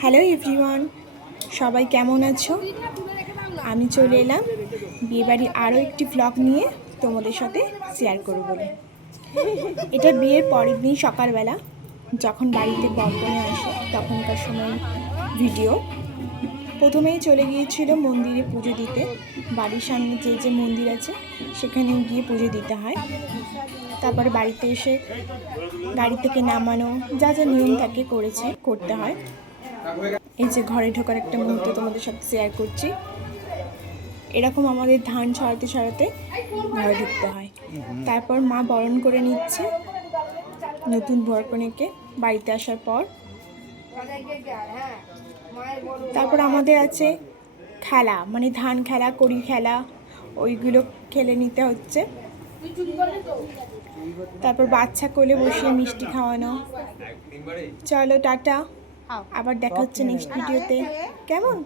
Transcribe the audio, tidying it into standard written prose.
Hello everyone, সবাই কেমন আছো? আমি চলে এলাম বিয়েবাড়ির আরও একটি ভ্লগ নিয়ে তোমাদের সাথে শেয়ার করব বলে। এটা বিয়ের পরের দিন সকালবেলা যখন বাড়িতে বরকনে আসে তখনকার সময় ভিডিও। প্রথমেই চলে গিয়েছিল মন্দিরে পুজো দিতে। বাড়ির সামনে যে মন্দির আছে সেখানে গিয়ে পুজো দিতে হয়। তারপরে বাড়িতে এসে গাড়ি থেকে নামানো যা যা নিয়ম থাকে করতে হয়। এই যে ঘরে ঢোকার একটা মুহূর্ত তোমাদের সাথে শেয়ার করছি। এরকম আমাদের ধান ছড়াতে ছড়াতে ঘরে ঢুকতে হয়। তারপর মা বরণ করে নিচ্ছে নতুন বরকনেকে বাড়িতে আসার পর। তারপর আমাদের আছে খেলা, মানে ধান খেলা, কড়ি খেলা, ওইগুলো খেলে নিতে হচ্ছে। তারপর বাচ্চা কোলে বসিয়ে মিষ্টি খাওয়ানো। চলো টাটা, আবার দেখা হচ্ছে নেক্সট ভিডিওতে। কেমন?